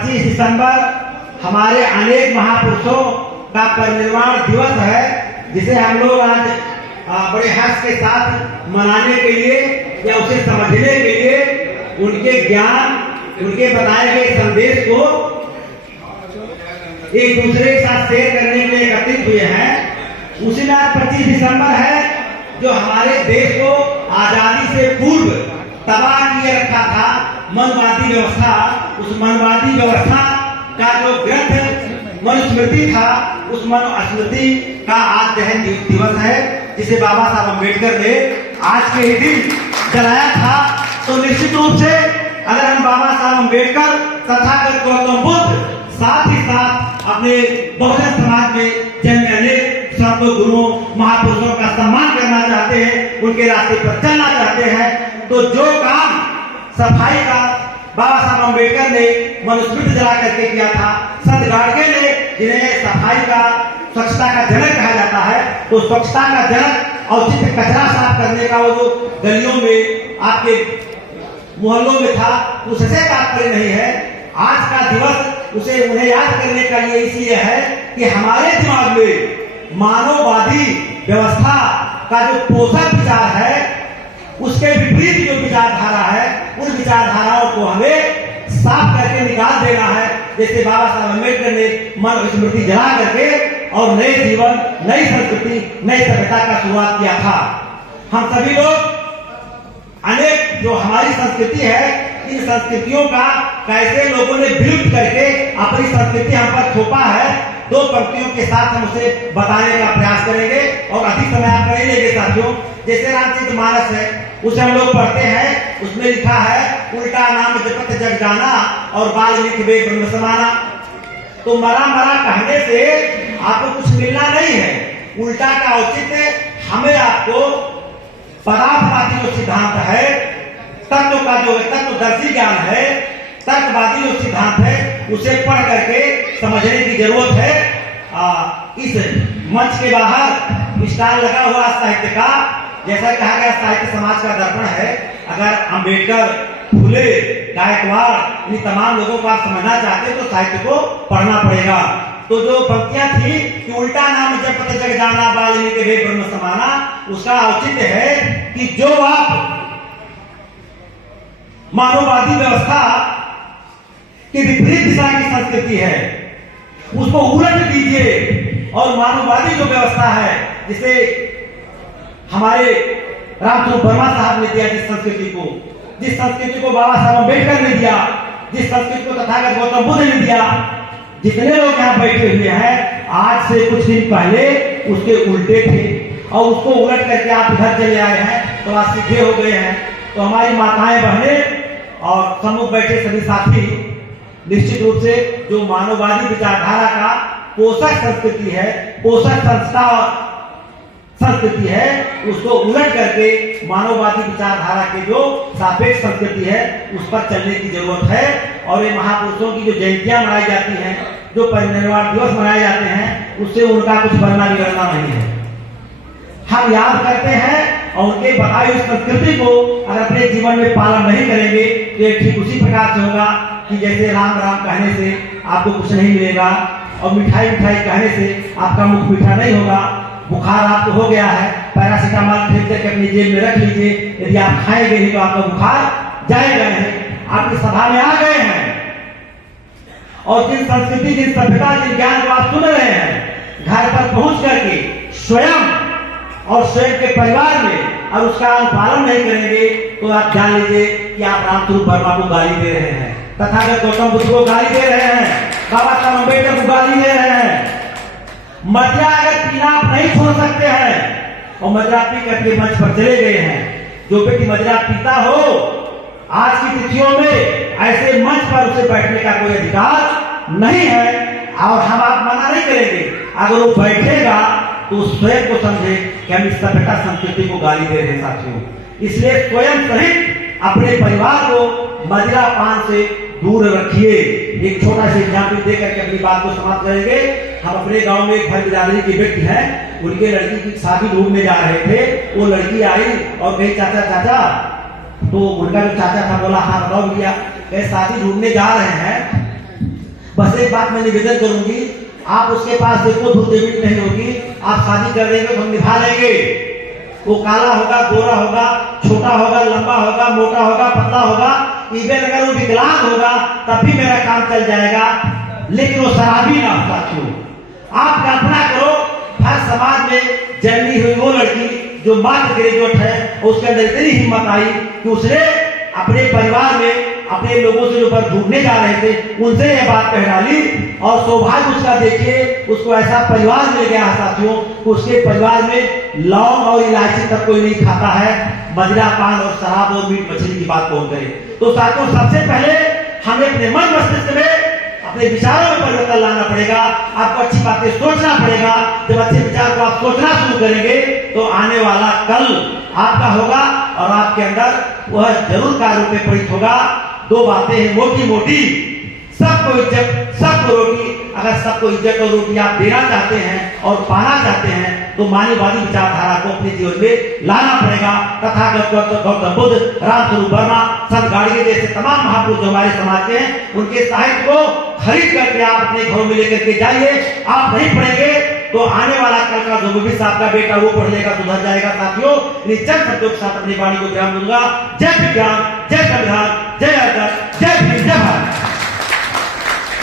25 दिसंबर हमारे अनेक महापुरुषों का परिनिर्वाण दिवस है, जिसे हम लोग आज बड़े हर्ष के साथ मनाने के लिए या उसे समझने के लिए उनके ज्ञान, उनके बताए गए संदेश को एक दूसरे के साथ शेयर करने के लिए एकत्रित हुए हैं। उसी दिन 25 दिसंबर है जो हमारे देश को आजादी से पूर्व तबाह किए रखा था मनवादी व्यवस्था। उस मनवादी व्यवस्था का जो ग्रंथ मनुस्मृति था, उस मनुस्मृति का आज दहन दिवस है, जिसे बाबा साहब अम्बेडकर ने आज के ही दिन जलाया था। तो निश्चित रूप से अगर हम बाबा साहब अम्बेडकर तथागत गौतम बुद्ध साथ ही साथ अपने बहुजन समाज में जन्मे अनेक संतों, गुरुओं, महापुरुषों का सम्मान करना चाहते हैं, उनके रास्ते पर चलना चाहते हैं, तो जो काम सफाई का बाबा साहब अम्बेडकर ने मनुस्मृति जला करके किया था, संत गाडगे ने, जिन्हें सफाई का, स्वच्छता का जनक कहा जाता है, तो स्वच्छता का जनक औचित्य कचरा साफ करने का वो जो गलियों में, आपके मोहल्लों में था, उससे तात्पर्य नहीं है। आज का दिवस उसे उन्हें याद करने का लिए इसलिए है कि हमारे दिमाग में मानववादी व्यवस्था का जो पोषक विचार है, उसके विपरीत जो विचारधारा है, उन विचारधाराओं को हमें साफ करके निकाल देना है। जैसे बाबा साहब अम्बेडकर ने मनुस्मृति जला करके और नए जीवन, नई संस्कृति, नई सभ्यता का शुरुआत किया था। हम सभी लोग अनेक जो हमारी संस्कृति है, इन संस्कृतियों का कैसे लोगों ने विलुप्त करके अपनी संस्कृति हम पर थोपा है, दो पंक्तियों के साथ हम उसे बताने का प्रयास करेंगे और अधिक समय आप नहीं लेंगे साथियों। जैसे रामचरित मानस है, उसे हम लोग पढ़ते हैं, उसमें लिखा है उल्टा नाम जपत जग जाना और बाल लिख वे ब्रह्म समाना। तो मरा मरा कहने से आपको कुछ मिलना नहीं है। उल्टा का औचित्य हमें आपको पदार्थवादी जो सिद्धांत है, तत्व का जो तत्वदर्शी ज्ञान है, तर्कवादी जो सिद्धांत है, उसे पढ़ करके समझने की जरूरत है। इस मंच के बाहर स्टाल लगा हुआ साहित्य का, जैसा कहा गया साहित्य समाज का दर्पण है। अगर अम्बेडकर, फुले, गायकवाड़, इन तमाम लोगों को आप समझना चाहते तो साहित्य को पढ़ना पड़ेगा। तो जो पंक्तियां थी कि उल्टा नाम जपत जग जाना बाल लिख वे ब्रह्म समाना, उसका औचित्य है कि जो आप मानववादी व्यवस्था की विपरीत दिशा की संस्कृति है, उसको उलट दीजिए और मानववादी जो व्यवस्था है, जिसे हमारे रामस्वरूप वर्मा साहब ने दिया, जिस संस्कृति को बाबा साहब अम्बेडकर ने दिया, जिस संस्कृति को तथागत गौतम बुद्ध ने दिया, जितने लोग यहाँ बैठे हुए हैं, आज से कुछ दिन पहले उसके उल्टे थे और उसको उलट करके आप इधर चले आए हैं, तो आप सीधे हो गए हैं। तो हमारी माताएं, बहनें और सम्मुख बैठे सभी साथी, निश्चित रूप से जो मानववादी विचारधारा का पोषक संस्कृति है, पोषक संस्कृति है, उसको उलट करके मानववादी विचारधारा के जो सापेक्ष संस्कृति है, उस पर चलने की जरूरत है। और ये महापुरुषों की जो जयंतियां मनाई जाती हैं, जो परिनिर्वाण दिवस मनाए जाते हैं, उससे उनका कुछ बनना बिगड़ना नहीं है। हम याद करते हैं और उनके बताई हुई संस्कृति को अगर अपने जीवन में पालन नहीं करेंगे तो ये ठीक उसी प्रकार से होगा कि जैसे राम राम कहने से आपको कुछ नहीं मिलेगा और मिठाई मिठाई कहने से आपका मुख मीठा नहीं होगा। बुखार आपको हो गया है, पैरासीटामोल खरीद करके अपनी जेब में रख लीजिए, यदि आप खाएंगे नहीं तो आपका बुखार जाएगा नहीं। आप इस सभा में आ गए हैं और जिन संस्कृति, जिन सभ्यता, जिन ज्ञान को आप सुन रहे हैं, घर पर पहुंच करके स्वयं और स्वयं के परिवार में और उसका अनुपालन नहीं करेंगे तो आप जान लीजिए कि आप रामस्वरूप वर्मा को गाली दे रहे हैं, तथागत गौतम बुद्ध को गाली दे रहे हैं, बाबा साहब अम्बेडकर को गाली दे रहे हैं। मदिरा अगर पीना आप नहीं छोड़ सकते हैं और मदिरा पी करके मंच पर चले गए हैं, जो व्यक्ति मदिरा पीता हो, आज की तिथियों में ऐसे मंच पर उसे बैठने का कोई अधिकार नहीं है और हम आप मना नहीं करेंगे। अगर वो बैठेगा तो स्वयं को समझे कि हम इस सभ्यता संस्कृति को गाली दे रहे हैं साथियों। इसलिए स्वयं सहित अपने परिवार को मदिरा पान से दूर रखिए। एक छोटा सा एग्जाम्पल दे करके अपनी बात को समाप्त करेंगे। हम अपने गांव में एक भाई बिरादरी के व्यक्ति हैं, उनके लड़की की शादी ढूंढने जा रहे थे। वो लड़की आई और कही चाचा चाचा, तो उनका जो चाचा था बोला हाँ बताओ भैया, शादी ढूंढने जा रहे हैं बस एक बात मैं निवेदन करूंगी, आप उसके पास देखो धुर्ते मिट नहीं होगी, आप शादी कर लेंगे तो हम निभा लेंगे। वो काला होगा, गोरा होगा, छोटा होगा, लंबा होगा, मोटा होगा, पतला होगा, इवन अगर वो विकलांग होगा तब भी मेरा काम चल जाएगा, लेकिन वो शराबी ना होता। क्यों? आप कल्पना करो, हर समाज में जन्मी हुई वो लड़की जो मात्र ग्रेजुएट है, उसके अंदर इतनी हिम्मत आई कि उसने अपने परिवार में अपने लोगों से जो पर ढूंढने जा रहे थे उनसे यह बात कह डाली, और सौभाग्य उसका देखिए उसको ऐसा परिवार मिल गया साथियों, उसके परिवार में लौंग और इलायची तक कोई नहीं खाता है, मदिरा पान और शराब और मीट मछली की बात कौन करे। तो साथियों, सबसे पहले हमें अपने मन मस्तिष्क में अपने विचारों में परिवर्तन लाना पड़ेगा। आपको अच्छी बातें सोचना पड़ेगा। जब अच्छे विचार को आप सोचना शुरू करेंगे तो आने वाला कल आपका होगा और आपके अंदर वह जरूर कार्य रूप में परिणत होगा। दो बातें हैं मोटी मोटी, सबको इज्जत, सबको रोटी। अगर सबको इज्जत और रोटी आप देना चाहते हैं और पाना चाहते हैं तो मानववादी विचारधारा को अपने जीवन में लाना पड़ेगा। तथागत गौतम बुद्ध, रामस्वरूप वर्मा, संत गाड़गे जैसे तमाम महापुरुष जो हमारे समाज के हैं, उनके साहित्य को खरीद करके आप अपने घरों में लेकर के जाइए। आप नहीं पढ़ेंगे तो आने वाला कल का जो भी आपका बेटा वो पढ़ लेगा, सुधर जाएगा। साथियों, चंद शब्दों के साथ अपनी वाणी को विराम दूंगा। जय विज्ञान, जय संविधान, जय आजाद, जय भीम, जय भारत।